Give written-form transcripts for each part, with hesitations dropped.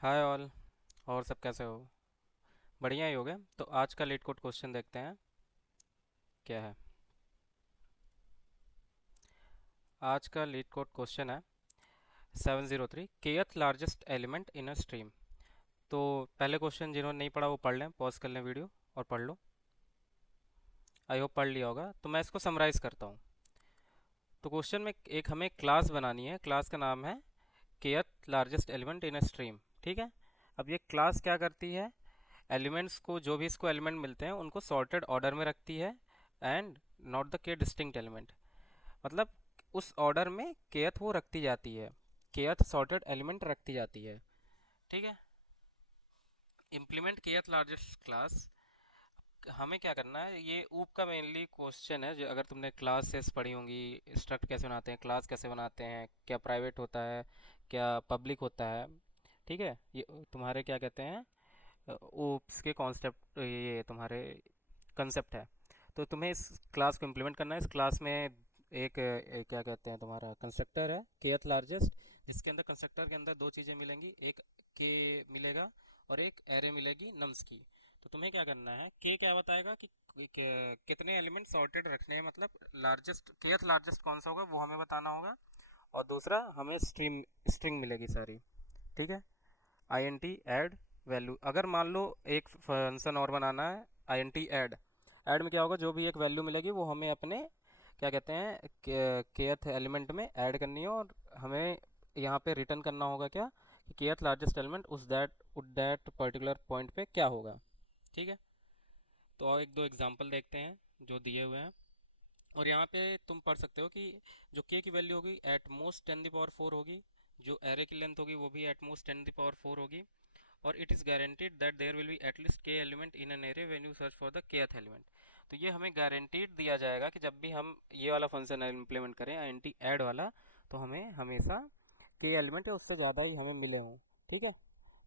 Hi all. और सब कैसे हो? बढ़िया ही हो गए। तो आज का लेट कोड क्वेश्चन देखते हैं क्या है। आज का लेट कोड क्वेश्चन है 703, kth largest element in a stream. तो पहले क्वेश्चन जिन्होंने नहीं पढ़ा वो पढ़ लें, पॉज कर लें वीडियो और पढ़ लो। आई होप पढ़ लिया होगा, तो मैं इसको समराइज करता हूँ। तो क्वेश्चन में एक हमें क्लास बनानी है, क्लास का नाम है kth largest element in a stream. ठीक है। अब ये क्लास क्या करती है? एलिमेंट्स को, जो भी इसको एलिमेंट मिलते हैं उनको सॉर्टेड ऑर्डर में रखती है, एंड नॉट द के डिस्टिंक्ट एलिमेंट। मतलब उस ऑर्डर में केथ वो रखती जाती है, केथ सॉर्टेड एलिमेंट रखती जाती है। ठीक है। Implement kth largest class. हमें क्या करना है, ये ऊप का मेनली क्वेश्चन है। जो अगर तुमने क्लासेस पढ़ी होंगी, स्ट्रक्ट कैसे बनाते हैं, क्लास कैसे बनाते हैं, क्या प्राइवेट होता है, क्या पब्लिक होता है। ठीक है। ये तुम्हारे क्या कहते हैं, ऊप्स के कॉन्सेप्ट, ये तुम्हारे कंसेप्ट है। तो तुम्हें इस क्लास को इम्प्लीमेंट करना है। इस क्लास में एक क्या कहते हैं, तुम्हारा कंस्ट्रक्टर है केथ लार्जेस्ट, जिसके अंदर कंस्ट्रक्टर के अंदर दो चीज़ें मिलेंगी, एक के मिलेगा और एक एरे मिलेगी नम्स की। तो तुम्हें क्या करना है, के क्या बताएगा कि कितने एलिमेंट सॉर्टेड रखने हैं, मतलब लार्जेस्ट, केथ लार्जेस्ट कौन सा होगा वो हमें बताना होगा। और दूसरा हमें स्ट्रिंग स्ट्रिंग मिलेगी सारी। ठीक है। I N T add value, अगर मान लो एक फंक्शन और बनाना है, I N T add. Add में क्या होगा, जो भी एक वैल्यू मिलेगी वो हमें अपने क्या कहते हैं केथ एलिमेंट में ऐड करनी है, और हमें यहाँ पे रिटर्न करना होगा क्या, कि केथ लार्जेस्ट एलिमेंट उस दैट पर्टिकुलर पॉइंट पे क्या होगा। ठीक है। तो और एक दो एग्जांपल देखते हैं जो दिए हुए हैं। और यहाँ पे तुम पढ़ सकते हो कि जो के की वैल्यू होगी एट मोस्ट 10 की पावर 4 होगी, जो एरे की लेंथ होगी वो भी एट मोस्ट 10 की पावर 4 होगी, और it is guaranteed that there will be at least K element in an array when you search for the kth element. तो ये हमें गारंटीड दिया जाएगा कि जब भी हम ये वाला फंक्शन इम्प्लीमेंट करें, एंटी ऐड वाला, तो हमें हमेशा के एलिमेंट या उससे ज़्यादा ही हमें मिले हों। ठीक है।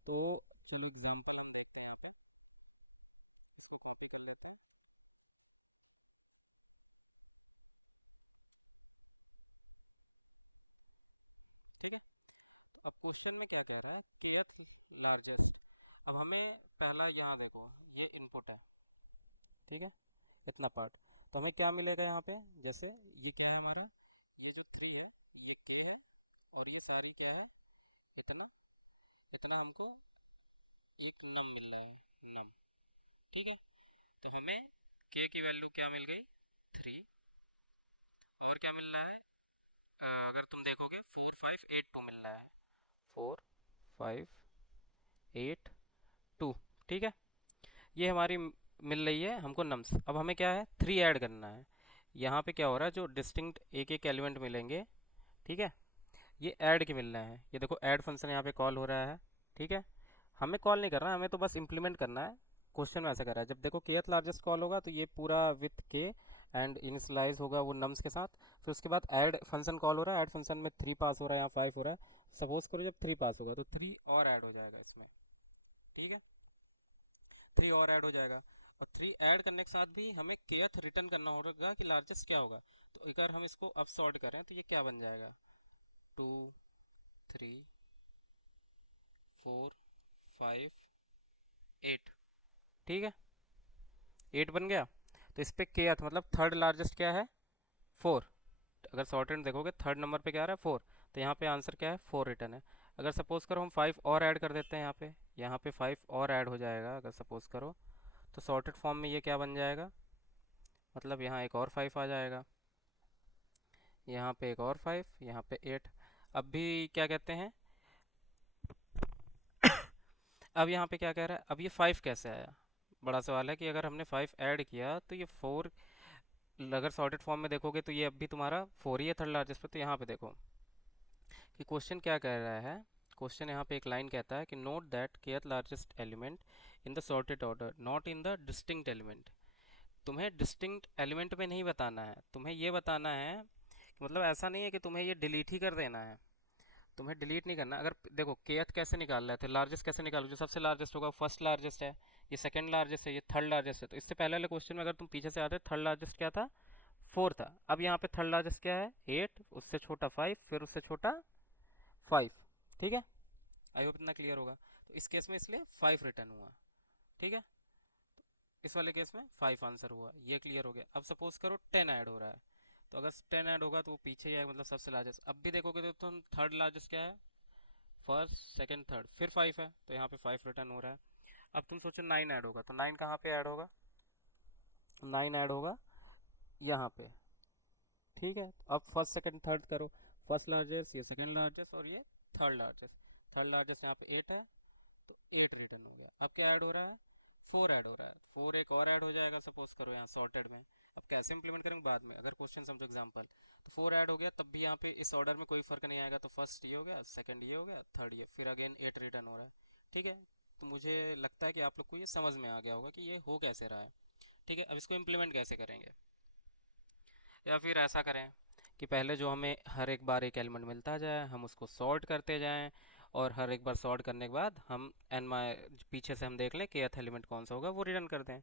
तो चलो एग्जांपल हम देखते हैं यहाँ पे, इसको कॉपी कर लेते हैं। ठीक है। तो अब क्वेश्चन में क्या कह रहा है, kth लार्जेस्ट। अब हमें पहला यहाँ देखो, ये इनपुट है। ठीक है। इतना पार्ट। तो हमें क्या मिलेगा यहाँ पे, जैसे ये क्या है हमारा, ये जो 3 है ये के है, और ये सारी क्या है, इतना, इतना हमको एक नम मिल रहा है, नम। ठीक है। तो हमें के की वैल्यू क्या मिल गई, 3। और क्या मिल रहा है, अगर तुम देखोगे 4582 मिल रहा है, 4582। ठीक है। ये हमारी मिल रही है हमको नम्स। अब हमें क्या है, 3 ऐड करना है। यहाँ पे क्या हो रहा है, जो डिस्टिंक्ट एक एक एलिमेंट मिलेंगे, ठीक है, ये ऐड के मिलना है। ये देखो ऐड फंक्शन यहाँ पे कॉल हो रहा है। ठीक है। हमें कॉल नहीं करना, हमें तो बस इम्प्लीमेंट करना है। क्वेश्चन में ऐसा कर रहा है, जब देखो केथ लार्जेस्ट कॉल होगा तो ये पूरा विथ के एंड इनिशलाइज होगा वो नम्स के साथ। फिर उसके बाद ऐड फंक्शन कॉल हो रहा है, ऐड फंक्शन में 3 पास हो रहा है, यहाँ 5 हो रहा है। सपोज करो जब 3 पास होगा तो 3 और ऐड हो जाएगा इसमें। ठीक है। 3 और ऐड हो जाएगा। और 3 ऐड करने के साथ भी हमें केथ रिटर्न करना होगा कि लार्जेस्ट क्या होगा। तो अगर हम इसको अब सॉर्ट करें तो ये क्या बन जाएगा, 2, 3, 4, 5, 8। ठीक है। 8 बन गया। तो इस पे के मतलब थर्ड लार्जेस्ट क्या है, 4। अगर शॉर्ट हैंड देखोगे थर्ड नंबर पे क्या आ रहा है, 4। तो यहाँ पे आंसर क्या है, 4 रिटर्न है। अगर सपोज करो हम 5 और ऐड कर देते हैं यहाँ पे, यहाँ पे 5 और ऐड हो जाएगा अगर सपोज करो, तो सॉर्टेड फॉर्म में ये क्या बन जाएगा, मतलब यहाँ एक और 5 आ जाएगा, यहाँ पे एक और 5, यहाँ पे 8। अब भी क्या कहते हैं, अब यहाँ पे क्या कह रहा है, अब ये 5 कैसे आया, बड़ा सवाल है कि अगर हमने 5 ऐड किया तो ये 4, अगर सॉर्टेड फॉर्म में देखोगे तो ये अब भी तुम्हारा 4 ही है थर्ड लार्जेस्ट पे। तो यहाँ पे देखो कि क्वेश्चन क्या कह रहा है। क्वेश्चन यहाँ पे एक लाइन कहता है कि note that kth largest element in the sorted order not in the distinct element. तुम्हें डिस्टिंक्ट एलिमेंट में नहीं बताना है, तुम्हें ये बताना है कि मतलब ऐसा नहीं है कि तुम्हें ये डिलीट ही कर देना है। तुम्हें डिलीट नहीं करना। अगर देखो केथ कैसे निकाल रहे थे, लार्जेस्ट कैसे निकालो, जो सबसे लार्जेस्ट होगा फर्स्ट लार्जेस्ट है, ये सेकंड लार्जेस्ट है, ये थर्ड लार्जेस्ट है। तो इससे पहले वाले क्वेश्चन में अगर तुम पीछे से आते, थर्ड लार्जेस्ट क्या था, 4 था। अब यहाँ पे थर्ड लार्जेस्ट क्या है, 8, उससे छोटा 5, फिर उससे छोटा 5। ठीक है। आई होप इतना क्लियर होगा। तो इस केस में इसलिए 5 रिटर्न हुआ। ठीक है, इस वाले केस में 5 आंसर हुआ। ये क्लियर हो गया। अब सपोज करो 10 ऐड हो रहा है, तो अगर 10 ऐड होगा तो वो पीछे ही आएगा, मतलब सबसे लार्जेस्ट। अब भी देखोगे तो तुम थर्ड लार्जेस्ट क्या है, फर्स्ट सेकंड थर्ड, फिर 5 है तो यहाँ पे 5 रिटर्न हो रहा है। अब तुम सोचो 9 ऐड होगा, तो 9 कहाँ पे ऐड होगा, 9 ऐड होगा यहाँ पे। ठीक है, अब फर्स्ट सेकंड थर्ड करो, फर्स्ट लार्जेस्ट, ये सेकंड लार्जेस्ट, और ये थर्ड लार्जेस्ट। थर्ड लार्जेस्ट यहाँ पे 8 है, तो 8 रिटर्न हो गया। अब क्या ऐड हो रहा है, 4 ऐड हो रहा है। 4 एक और ऐड हो जाएगा सपोज करो यहाँ सॉर्टेड में। अब कैसे इंप्लीमेंट करेंगे बाद में, अगर क्वेश्चन समझो एग्जांपल। तो 4 ऐड हो गया, तब भी यहाँ पे इस ऑर्डर में कोई फर्क नहीं आएगा। तो फर्स्ट ये हो गया, सेकंड ये हो गया, थर्ड ये, फिर अगेन 8 रिटर्न हो रहा है। ठीक है, तो मुझे लगता है कि आप लोग को ये समझ में आ गया होगा कि ये हो कैसे रहा है। ठीक है, अब इसको इम्प्लीमेंट कैसे करेंगे, या फिर ऐसा करें कि पहले जो हमें हर एक बार एक एलिमेंट मिलता जाए, हम उसको सॉर्ट करते जाएं, और हर एक बार सॉर्ट करने के बाद हम एन माई पीछे से हम देख लें कि एथ एलिमेंट कौन सा होगा, वो रिटर्न कर दें।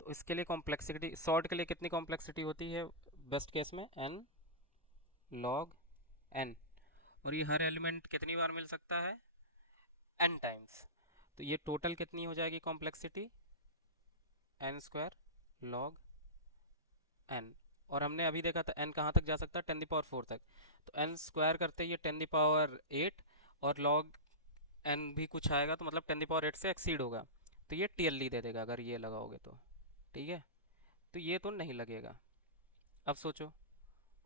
तो इसके लिए कॉम्प्लेक्सिटी, सॉर्ट के लिए कितनी कॉम्प्लेक्सिटी होती है बेस्ट केस में, एन लॉग एन, और ये हर एलिमेंट कितनी बार मिल सकता है, एन टाइम्स। तो ये टोटल कितनी हो जाएगी complexity, N square log N. और हमने अभी देखा था एन कहाँ तक जा सकता है, 10 की पावर 4 तक। तो एन स्क्वायर करते ये 10 की पावर 8, और लॉग एन भी कुछ आएगा तो मतलब 10 की पावर 8 से एक्सीड होगा, तो ये टीएलई दे देगा अगर ये लगाओगे तो। ठीक है, तो ये तो नहीं लगेगा। अब सोचो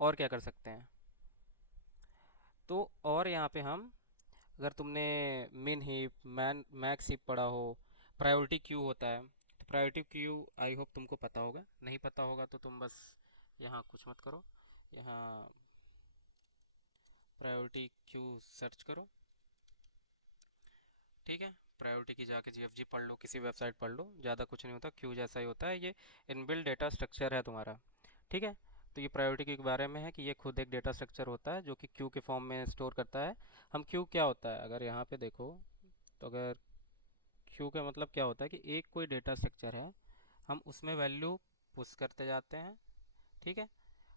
और क्या कर सकते हैं। तो और यहाँ पे हम, अगर तुमने मिन हीप मैन मैक्स हीप पढ़ा हो, प्रायोरिटी क्यू होता है, तो प्रायोरिटी क्यू आई होप तुमको पता होगा। नहीं पता होगा तो तुम बस यहाँ कुछ मत करो, यहाँ प्रायोरिटी क्यू सर्च करो। ठीक है, प्रायोरिटी की जाके जीएफजी पढ़ लो, किसी वेबसाइट पढ़ लो, ज़्यादा कुछ नहीं होता, क्यू जैसा ही होता है। ये इनबिल्ट डेटा स्ट्रक्चर है तुम्हारा। ठीक है, तो ये प्रायोरिटी क्यू के बारे में है कि ये खुद एक डेटा स्ट्रक्चर होता है जो कि क्यू के फॉर्म में स्टोर करता है। हम क्यू क्या होता है, अगर यहाँ पे देखो, तो अगर क्यू का मतलब क्या होता है कि एक कोई डेटा स्ट्रक्चर है, हम उसमें वैल्यू पुश करते जाते हैं। ठीक है,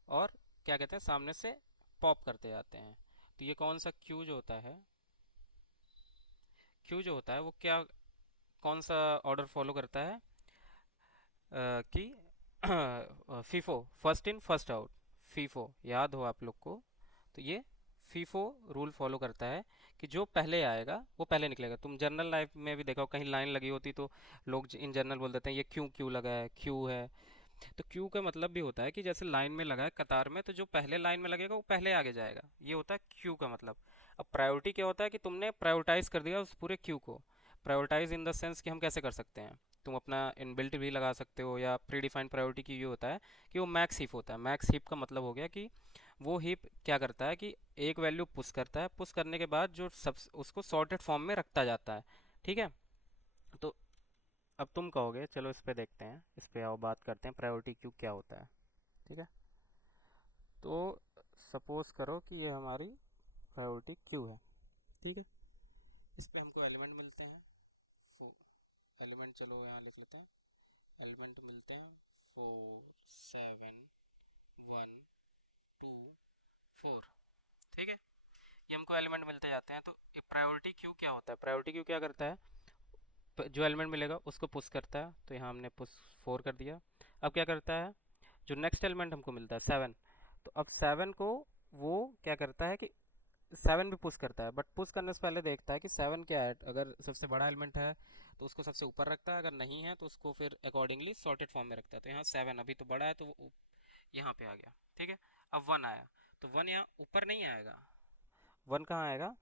और क्या कहते हैं, सामने से पॉप करते जाते हैं। तो ये कौन सा क्यू जो होता है, क्यू जो होता है वो क्या, कौन सा ऑर्डर फॉलो करता है, कि FIFO, first in first out, FIFO याद हो आप लोग को। तो ये फीफो रूल फॉलो करता है कि जो पहले आएगा वो पहले निकलेगा। तुम जनरल लाइफ में भी देखो, कहीं लाइन लगी होती तो लोग इन जनरल बोल देते हैं ये क्यों क्यों लगा है, क्यू है। तो क्यू का मतलब भी होता है कि जैसे लाइन में लगा है कतार में, तो जो पहले लाइन में लगेगा वो पहले आगे जाएगा, ये होता है क्यू का मतलब। अब प्रायोरिटी क्या होता है कि तुमने प्रायोरिटाइज कर दिया उस पूरे क्यू को। प्रायोरिटाइज इन द सेंस कि हम कैसे कर सकते हैं, तुम अपना इनबिल्ट भी लगा सकते हो, या प्री डिफाइंड प्रायोरिटी की ये होता है कि वो मैक्स हीप होता है। मैक्स हीप का मतलब हो गया कि वो हीप क्या करता है कि एक वैल्यू पुश करता है, पुश करने के बाद जो सब उसको सॉर्टेड फॉर्म में रखता जाता है। ठीक है, तो अब तुम कहोगे, चलो इस पे देखते हैं, इस पे आओ बात करते हैं प्रायोरिटी क्यू क्या होता है। ठीक है, तो सपोज करो कि ये हमारी प्रायोरिटी क्यू है। ठीक है, इस पे हमको एलिमेंट मिलते हैं, फो एलिमेंट चलो यहाँ लिख लेते हैं, एलिमेंट मिलते हैं 4 7 1 2 4। ठीक है, ये हमको एलिमेंट मिलते जाते हैं। तो ये प्रायोरिटी क्यू क्या होता है, प्रायोरिटी क्यू क्या करता है, जो एलिमेंट मिलेगा उसको पुश करता है। तो यहाँ हमने पुश 4 कर दिया। अब क्या करता है, जो नेक्स्ट एलिमेंट हमको मिलता है 7, तो अब 7 को वो क्या करता है कि 7 भी पुश करता है, बट पुश करने से पहले देखता है कि 7 क्या है। अगर सबसे बड़ा एलिमेंट है तो उसको सबसे ऊपर रखता है, अगर नहीं है तो उसको फिर अकॉर्डिंगली सॉर्टेड फॉर्म में रखता है। तो यहाँ 7 अभी तो बड़ा है तो वो यहाँ पे आ गया। ठीक है, अब 1 आया, तो 1 यहाँ ऊपर नहीं आएगा, 1 कहाँ आएगा,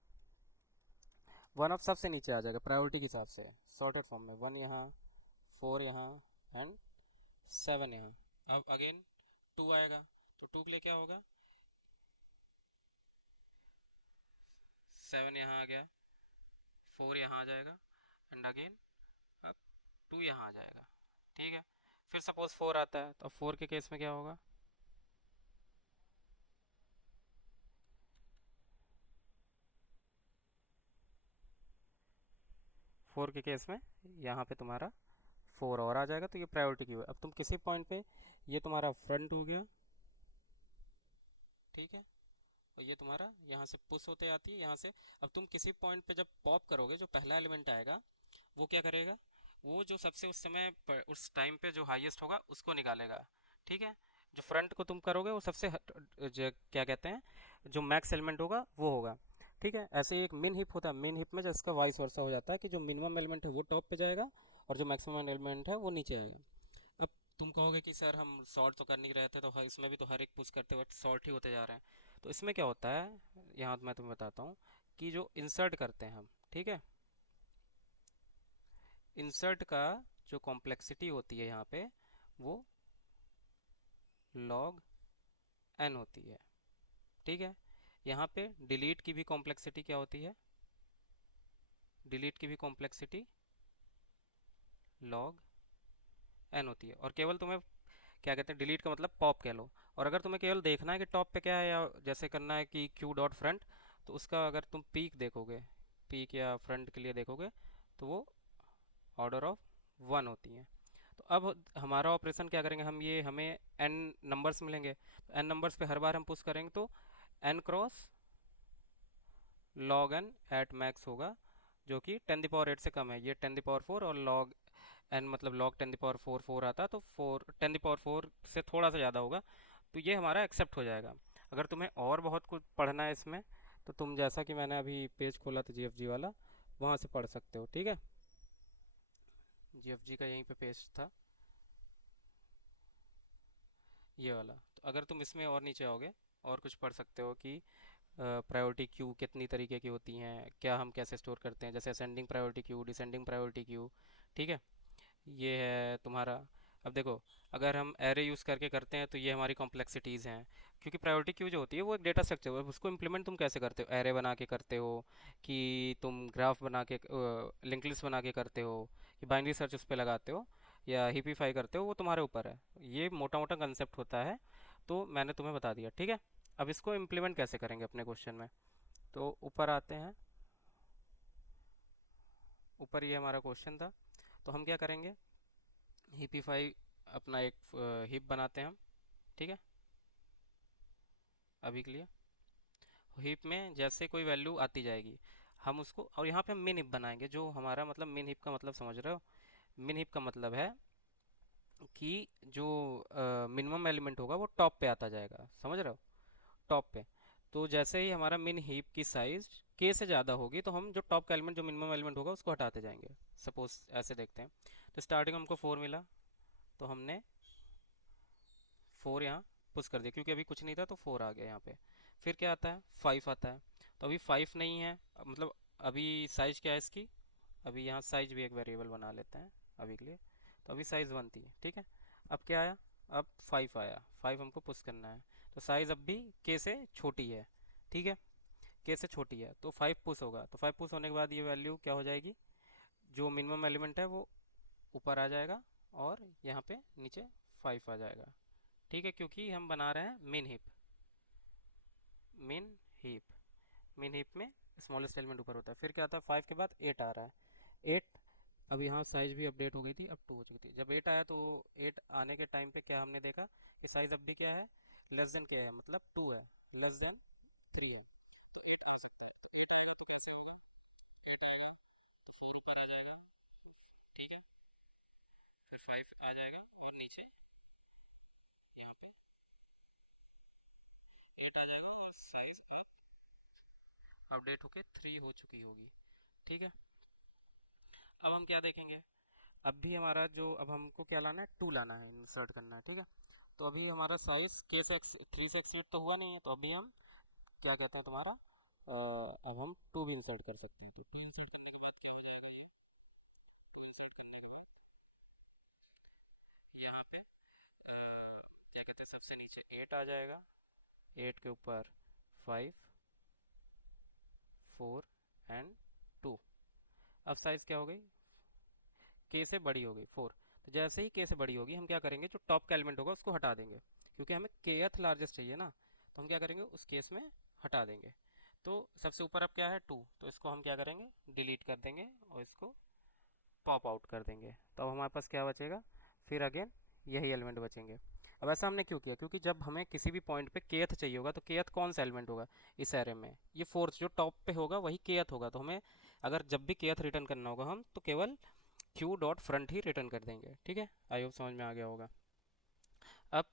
1 अब सबसे नीचे आ जाएगा प्रायोरिटी के हिसाब से सॉर्टेड फॉर्म में। 1 यहाँ, 4 यहाँ, एंड 7 यहाँ। अब अगेन 2 आएगा, तो 2 के लिए क्या होगा, 7 यहाँ आ गया, 4 यहाँ आ जाएगा, एंड अगेन अब 2 यहाँ आ जाएगा। ठीक है, फिर सपोज 4 आता है, तो अब 4 के केस में क्या होगा, 4 के केस में यहाँ पे तुम्हारा 4 और आ जाएगा। तो ये प्रायोरिटी क्यू है। अब तुम किसी पॉइंट पे, ये तुम्हारा फ्रंट हो गया। ठीक है, और ये तुम्हारा यहाँ से पुश होते आती है यहाँ से। अब तुम किसी पॉइंट पे जब पॉप करोगे, जो पहला एलिमेंट आएगा वो क्या करेगा, वो जो सबसे उस समय उस टाइम पे जो हाईएस्ट होगा उसको निकालेगा। ठीक है, जो फ्रंट को तुम करोगे वो सबसे क्या कहते हैं, जो मैक्स एलिमेंट होगा वो होगा। ठीक है, ऐसे ही एक मिन हिप होता है, मिन हिप में जिसका वाइस वर्सा हो जाता है कि जो मिनिमम एलिमेंट है वो टॉप पे जाएगा और जो मैक्सिमम एलिमेंट है वो नीचे आएगा। अब तुम कहोगे कि सर हम सॉर्ट तो कर नहीं रहे थे, तो इसमें भी तो हर एक पुश करते वक्त सॉर्ट ही होते जा रहे हैं। तो इसमें क्या होता है, यहाँ मैं तुम्हें बताता हूँ कि जो इंसर्ट करते हैं हम, ठीक है, इंसर्ट का जो कॉम्प्लेक्सिटी होती है यहाँ पे वो log n होती है। ठीक है, यहाँ पे डिलीट की भी कॉम्प्लेक्सिटी क्या होती है, डिलीट की भी कॉम्प्लेक्सिटी log n होती है। और केवल तुम्हें क्या कहते हैं, डिलीट का मतलब पॉप कह लो। और अगर तुम्हें केवल देखना है कि टॉप पे क्या है, या जैसे करना है कि क्यू डॉट फ्रंट, तो उसका अगर तुम पीक देखोगे, पीक या फ्रंट के लिए देखोगे, तो वो ऑर्डर ऑफ 1 होती है। तो अब हमारा ऑपरेशन क्या करेंगे हम, ये हमें एन नंबर्स मिलेंगे, तो एन नंबर्स पे हर बार हम पुश करेंगे तो N cross log N at max होगा, जो कि 10 की पावर 8 से कम है। ये 10 की पावर 4 और लॉग एन मतलब लॉग 10 की पावर 4 4 आता है, तो 10 की पावर 4 से थोड़ा सा ज़्यादा होगा, तो ये हमारा एक्सेप्ट हो जाएगा। अगर तुम्हें और बहुत कुछ पढ़ना है इसमें, तो तुम जैसा कि मैंने अभी पेज खोला था जीएफजी वाला, वहाँ से पढ़ सकते हो। ठीक है, जीएफजी का यहीं पे पेज था, ये वाला। तो अगर तुम इसमें और नीचे आओगे और कुछ पढ़ सकते हो कि प्रायोरिटी क्यू कितनी तरीके की होती हैं, क्या हम कैसे स्टोर करते हैं, जैसे ascending priority queue, descending priority queue. ठीक है, ये है तुम्हारा। अब देखो, अगर हम एरे यूज़ करके करते हैं तो ये हमारी कॉम्प्लेक्सिटीज़ हैं, क्योंकि प्रायोरिटी क्यू जो होती है वो एक डेटा स्ट्रक्चर है, उसको इम्प्लीमेंट तुम कैसे करते हो, एरे बना के करते हो कि तुम ग्राफ बना के लिंक लिस्ट बना के करते हो, कि बाइनरी सर्च उस पर लगाते हो या हिपीफाई करते हो, वो तुम्हारे ऊपर है। ये मोटा मोटा कंसेप्ट होता है, तो मैंने तुम्हें बता दिया। ठीक है, अब इसको इम्प्लीमेंट कैसे करेंगे अपने क्वेश्चन में, तो ऊपर आते हैं। ऊपर ये हमारा क्वेश्चन था, तो हम क्या करेंगे, हिपीफाई अपना एक हिप बनाते हैं हम। ठीक है, अभी के लिए हिप में जैसे कोई वैल्यू आती जाएगी हम उसको, और यहाँ पे हम मिन हिप बनाएंगे। जो हमारा मतलब मिन हिप का मतलब समझ रहे हो, मिन हिप का मतलब है कि जो मिनिमम एलिमेंट होगा वो टॉप पे आता जाएगा, समझ रहे हो, टॉप पे। तो जैसे ही हमारा मिन हीप की साइज के से ज़्यादा होगी, तो हम जो टॉप का एलिमेंट जो मिनिमम एलिमेंट होगा उसको हटाते जाएंगे। सपोज ऐसे देखते हैं, तो स्टार्टिंग हमको 4 मिला, तो हमने 4 यहाँ पुश कर दिया, क्योंकि अभी कुछ नहीं था तो 4 आ गया यहाँ पे। फिर क्या आता है, 5 आता है, तो अभी 5 नहीं है, मतलब अभी साइज क्या है इसकी, अभी यहाँ साइज भी एक वेरिएबल बना लेते हैं अभी के लिए। तो अभी साइज 1 थी, ठीक है। अब क्या आया, अब 5 आया, 5 हमको पुश करना है, तो साइज अब भी के से छोटी है। ठीक है, के से छोटी है, तो 5 पुश होगा, तो 5 पुश होने के बाद ये वैल्यू क्या हो जाएगी, जो मिनिमम एलिमेंट है वो ऊपर आ जाएगा और यहाँ पे नीचे 5 आ जाएगा। ठीक है, क्योंकि हम बना रहे हैं मिन हीप, मिन हीप, मिन हीप में स्मॉलेस्ट एलिमेंट ऊपर होता है। फिर क्या आता है, 5 के बाद 8 आ रहा है, 8। अब यहाँ साइज भी अपडेट हो गई थी, अब 2 हो चुकी थी। जब 8 आया तो 8 आने के टाइम पे क्या हमने देखा कि साइज अब भी क्या है, लेस देन क्या है, मतलब 2 है, लेस देन 3 है, तो 8 आ सकता है। तो 8 आएगा तो कैसे होगा, 8 आएगा तो 4 ऊपर आ जाएगा। ठीक है, फिर 5 आ जाएगा और नीचे यहाँ पे 8 आ जाएगा और साइज अब अपडेट होके 3 हो चुकी होगी। ठीक है, अब हम क्या देखेंगे, अब भी हमारा जो, अब हमको क्या लाना है, 2 लाना है, इंसर्ट करना है। ठीक है, तो अभी हमारा साइज के से 3 से एक्सीड तो हुआ नहीं है, तो अभी हम क्या कहते हैं तुम्हारा, अब हम 2 भी इंसर्ट कर सकते हैं। तो 2 इंसर्ट करने के बाद क्या हो जाएगा, ये 2 इंसर्ट करने के बाद यहाँ पे क्या कहते हैं, सबसे नीचे 8 आ जाएगा, 8 के ऊपर 5, 4 एंड 2। अब साइज क्या हो गई, के से बड़ी हो गई 4। तो जैसे ही के से बड़ी होगी हम क्या करेंगे, जो टॉप का एलिमेंट होगा उसको हटा देंगे, क्योंकि हमें केथ लार्जेस्ट चाहिए ना। तो हम क्या करेंगे, उस केस में हटा देंगे। तो सबसे ऊपर अब क्या है, 2, तो इसको हम क्या करेंगे, डिलीट कर देंगे और इसको पॉप आउट कर देंगे। तो अब हमारे पास क्या बचेगा, फिर अगेन यही एलिमेंट बचेंगे। अब ऐसा हमने क्यों किया, क्योंकि जब हमें किसी भी पॉइंट पे केथ चाहिए होगा, तो केथ कौन सा एलिमेंट होगा इस एरे में, ये फोर्थ जो टॉप पे होगा वही केथ होगा। तो हमें अगर जब भी kth रिटर्न करना होगा हम तो केवल क्यू डॉट फ्रंट ही रिटर्न कर देंगे। ठीक है, आई होप समझ में आ गया होगा। अब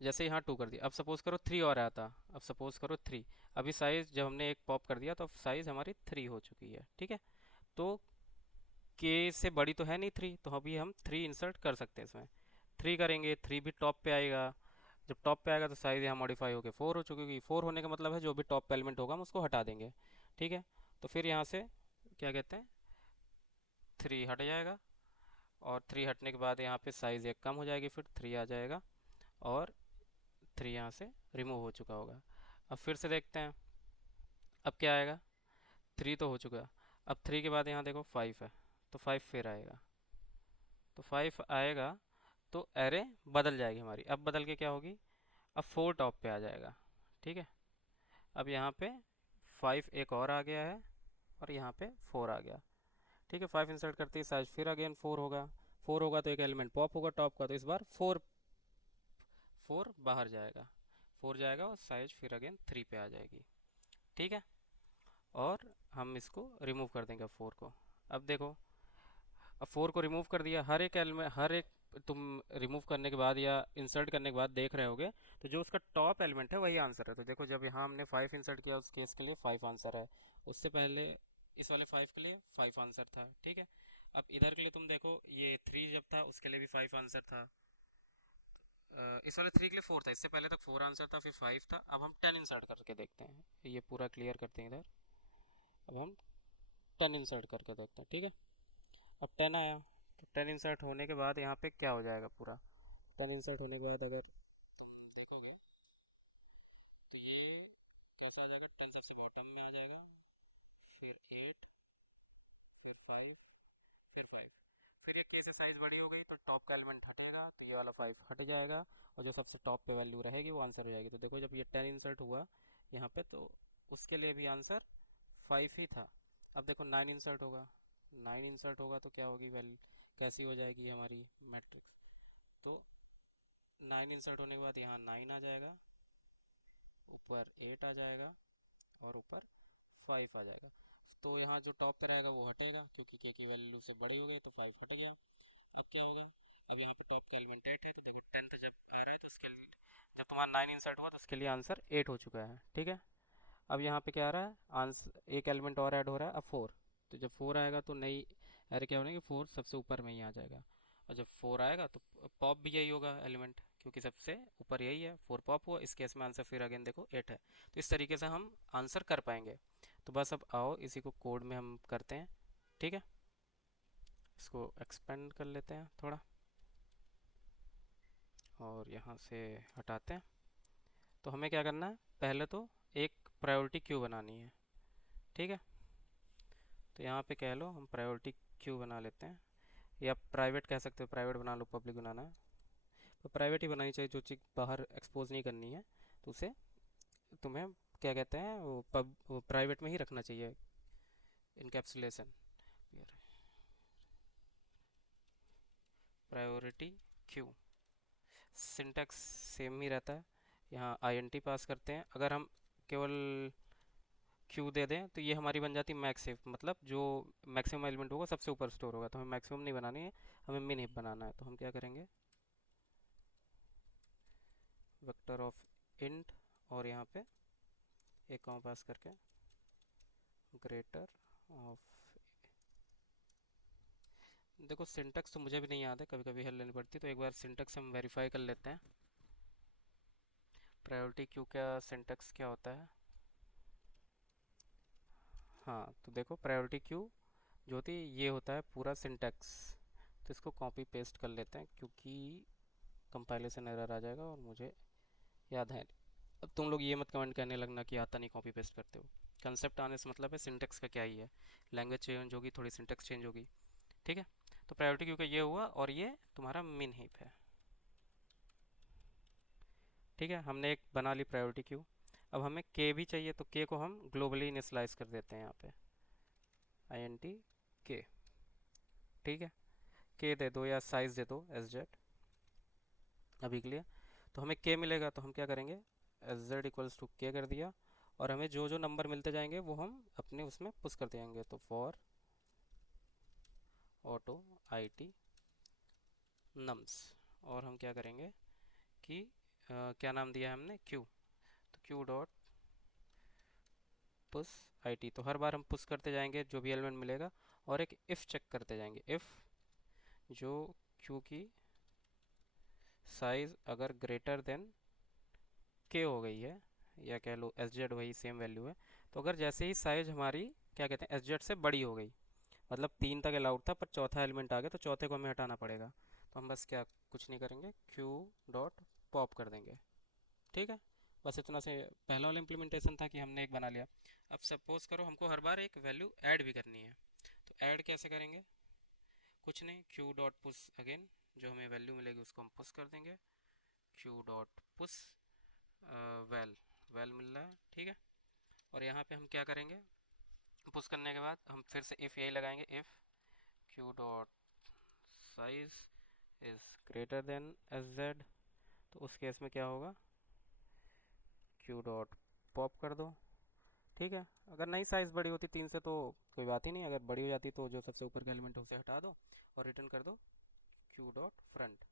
जैसे यहाँ 2 कर दिया, अब सपोज करो 3 और आया था, अब सपोज करो 3, अभी साइज जब हमने एक पॉप कर दिया तो साइज हमारी 3 हो चुकी है। ठीक है, तो के से बड़ी तो है नहीं 3, तो अभी हम 3 इंसर्ट कर सकते हैं इसमें। 3 करेंगे, 3 भी टॉप पे आएगा, जब टॉप पे आएगा तो साइज यहाँ मॉडिफाई होकर 4 हो चुकी होगी। 4 होने का मतलब है जो भी टॉप एलिमेंट होगा हम उसको हटा देंगे। ठीक है, तो फिर यहाँ से क्या कहते हैं, 3 हट जाएगा, और 3 हटने के बाद यहाँ पे साइज़ एक कम हो जाएगी, फिर 3 आ जाएगा, और 3 यहाँ से रिमूव हो चुका होगा। अब फिर से देखते हैं, अब क्या आएगा, 3 तो हो चुका, अब 3 के बाद यहाँ देखो 5 है, तो 5 फिर आएगा, तो 5 आएगा, तो एरे बदल जाएगी हमारी। अब बदल के क्या होगी, अब 4 टॉप पे आ जाएगा। ठीक है, अब यहाँ पे 5 एक और आ गया है, और यहाँ पे 4 आ गया। ठीक है, 5 इंसर्ट करते ही साइज फिर अगेन 4 होगा। 4 होगा तो एक एलिमेंट पॉप होगा टॉप का, तो इस बार 4 बाहर जाएगा, 4 जाएगा और साइज फिर अगेन 3 पे आ जाएगी। ठीक है, और हम इसको रिमूव कर देंगे 4 को। अब देखो, अब 4 को रिमूव कर दिया, हर एक एलिमेंट, हर एक तुम रिमूव करने के बाद या इंसर्ट करने के बाद देख रहे होगे तो जो उसका टॉप एलिमेंट है वही आंसर है। तो देखो, जब यहाँ हमने 5 इंसर्ट किया उस केस के लिए 5 आंसर है, उससे पहले इस वाले 5 के लिए 5 आंसर था। ठीक है, अब इधर के लिए तुम देखो, ये 3 जब था उसके लिए भी 5 आंसर था, इस वाले 3 के लिए 4 था, इससे पहले तक 4 आंसर था, फिर 5 था। अब हम 10 इंसर्ट करके देखते हैं, ये पूरा क्लियर करते हैं इधर। अब हम 10 इंसर्ट करके देखते हैं। ठीक है, अब 10 आया, तो 10 इंसर्ट होने के बाद यहाँ पे क्या हो जाएगा, पूरा 10 इंसर्ट होने के बाद अगर तुम देखोगे तो ये कैसा आ जाएगा, 10 सबसे बॉटम में आ जाएगा, फिर 8, फिर 5, फिर 5, फिर ये के से साइज़ बड़ी हो गई तो टॉप का एलिमेंट हटेगा, तो ये वाला 5 हट जाएगा, और जो सबसे टॉप पे वैल्यू रहेगी वो आंसर हो जाएगी। तो देखो, जब ये 10 इंसर्ट हुआ यहाँ पे तो उसके लिए भी आंसर 5 ही था। अब देखो 9 इंसर्ट होगा, 9 इंसर्ट होगा तो क्या होगी वैल्यू, कैसी हो जाएगी हमारी मैट्रिक्स, तो 9 इंसर्ट होने के बाद यहाँ 9 आ जाएगा, ऊपर 8 आ जाएगा, और ऊपर 5 आ जाएगा। तो यहाँ जो टॉप पे रहेगा वो हटेगा, क्योंकि के की वैल्यू से बड़ी हो गई तो 5 हट गया। अब क्या होगा, अब यहाँ पे टॉप का एलिमेंट 8 है, तो देखो 10th जब आ रहा है तो उसके लिए, जब तुम्हारा 9 इंसर्ट हुआ तो उसके लिए आंसर 8 हो चुका है। ठीक है, अब यहाँ पे क्या आ रहा है, आंसर एक एलिमेंट और ऐड हो रहा है, अब 4, तो जब 4 आएगा तो नई अरे क्या होना कि 4 सबसे ऊपर में ही आ जाएगा, और जब 4 आएगा तो पॉप भी यही होगा एलिमेंट, क्योंकि सबसे ऊपर यही है, 4 पॉप हुआ, इस केस में आंसर फिर अगेन देखो 8 है। तो इस तरीके से हम आंसर कर पाएंगे। तो बस अब आओ इसी को कोड में हम करते हैं। ठीक है, इसको एक्सपेंड कर लेते हैं थोड़ा, और यहाँ से हटाते हैं। तो हमें क्या करना है, पहले तो एक प्रायोरिटी क्यू बनानी है। ठीक है, तो यहाँ पे कह लो हम प्रायोरिटी क्यू बना लेते हैं, या प्राइवेट कह सकते हो, प्राइवेट बना लो, पब्लिक बनाना है तो प्राइवेट ही बनानी चाहिए, जो चीज़ बाहर एक्सपोज नहीं करनी है तो उसे तुम्हें क्या कहते हैं वो प्राइवेट में ही रखना चाहिए, encapsulation. Priority queue, syntax same ही रहता है, यहाँ आईएनटी पास करते हैं। अगर हम केवल क्यू दे दें तो ये हमारी बन जाती मैक्स हिप, मतलब जो मैक्सिमम एलिमेंट होगा सबसे ऊपर स्टोर होगा, तो हमें मैक्सिमम नहीं बनानी है, हमें मिन हिप बनाना है। तो हम क्या करेंगे, वेक्टर ऑफ इंट, और यहाँ पे एक कॉमा पास करके ग्रेटर ऑफ, देखो सिंटैक्स तो मुझे भी नहीं याद है, कभी कभी हेल्प लेनी पड़ती है, तो एक बार सिंटैक्स हम वेरीफाई कर लेते हैं। प्रायोरिटी क्यू का सिंटैक्स क्या होता है, हाँ तो देखो प्रायोरिटी क्यू जो होती है ये होता है पूरा सिंटैक्स। तो इसको कॉपी पेस्ट कर लेते हैं, क्योंकि कंपाइलेशन एरर आ जाएगा और मुझे याद है। अब तुम लोग ये मत कमेंट करने लगना कि आता नहीं कॉपी पेस्ट करते हो, कंसेप्ट आने से मतलब है सिंटैक्स का क्या ही है, लैंग्वेज चेंज होगी थोड़ी, सिंटैक्स चेंज होगी। ठीक है, तो प्रायोरिटी क्यू का ये हुआ, और ये तुम्हारा मिन हीप है। ठीक है, हमने एक बना ली प्रायोरिटी क्यू। अब हमें के भी चाहिए, तो के को हम ग्लोबली इनिशियलाइज कर देते हैं यहाँ पे, आई एन टी के। ठीक है, के दे दो या साइज दे दो एस जेड अभी के लिए। तो हमें के मिलेगा तो हम क्या करेंगे, एस जेड इक्वल्स टू के कर दिया, और हमें जो जो नंबर मिलते जाएंगे वो हम अपने उसमें पुश करते जाएंगे। तो फॉर ऑटो IT नम्स। और हम क्या करेंगे कि क्या नाम दिया है हमने, क्यू, तो क्यू डॉट पुश IT। तो हर बार हम पुश करते जाएंगे जो भी एलिमेंट मिलेगा, और एक इफ़ चेक करते जाएंगे, इफ़ जो क्यू की साइज अगर ग्रेटर देन के हो गई है, या कह लो एस जेड वही सेम वैल्यू है, तो अगर जैसे ही साइज हमारी क्या कहते हैं एस जेड से बड़ी हो गई, मतलब 3 तक अलाउड था पर चौथा एलिमेंट आ गया तो चौथे को हमें हटाना पड़ेगा, तो हम बस क्या कुछ नहीं करेंगे, क्यू डॉट पॉप कर देंगे। ठीक है, बस इतना से पहला वाला इम्प्लीमेंटेशन था कि हमने एक बना लिया। अब सपोज करो हमको हर बार एक वैल्यू ऐड भी करनी है, तो ऐड कैसे करेंगे, कुछ नहीं, क्यू डॉट पुश अगेन, जो हमें वैल्यू मिलेगी उसको हम पुश कर देंगे, क्यू डॉट पुश वेल, वेल मिल रहा है, ठीक है। और यहाँ पे हम क्या करेंगे, पुश करने के बाद हम फिर से इफ़ यही लगाएंगे, if Q dot size is greater than S Z, तो उस केस में क्या होगा, क्यू डॉट पॉप कर दो। ठीक है, अगर नहीं साइज़ बड़ी होती 3 से तो कोई बात ही नहीं, अगर बड़ी हो जाती तो जो सबसे ऊपर का एलिमेंट है उसे हटा दो और रिटर्न कर दो क्यू डॉट फ्रंट।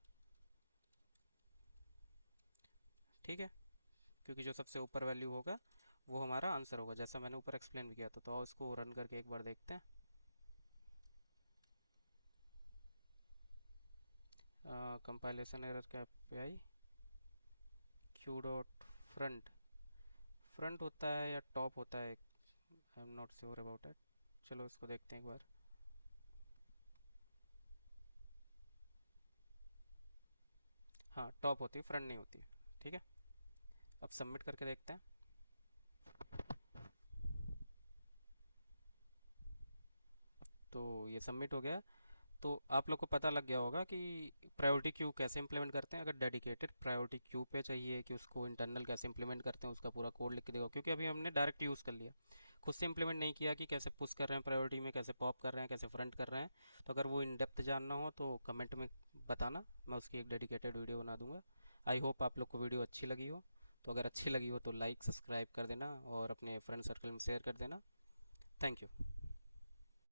ठीक है, क्योंकि जो सबसे ऊपर वैल्यू होगा वो हमारा आंसर होगा, जैसा मैंने ऊपर एक्सप्लेन भी किया था। तो आओ इसको रन करके एक बार देखते हैं। कंपाइलेशन एरर क्या पे आई, क्यू डॉट फ्रंट, फ्रंट होता है या टॉप होता है, I am not sure about it. चलो इसको देखते हैं एक बार। हाँ टॉप होती है, फ्रंट नहीं होती। ठीक है, अब सबमिट करके देखते हैं। तो ये सबमिट हो गया। तो आप लोग को पता लग गया होगा कि प्रायोरिटी क्यू कैसे इंप्लीमेंट करते हैं। अगर डेडिकेटेड प्रायोरिटी क्यू पे चाहिए कि उसको इंटरनल कैसे इंप्लीमेंट करते हैं, उसका पूरा कोड लिख के देगा, क्योंकि अभी हमने डायरेक्ट यूज़ कर लिया, खुद से इंप्लीमेंट नहीं किया कि कैसे पुश कर रहे हैं प्रायोरिटी में, कैसे पॉप कर रहे हैं, कैसे फ्रंट कर रहे हैं। तो अगर वो इन डेप्थ जानना हो तो कमेंट में बताना, मैं उसकी एक डेडिकेटेड वीडियो बना दूंगा। आई होप आप लोग को वीडियो अच्छी लगी हो। तो अगर अच्छी लगी हो तो लाइक सब्सक्राइब कर देना और अपने फ्रेंड सर्कल में शेयर कर देना। Thank you.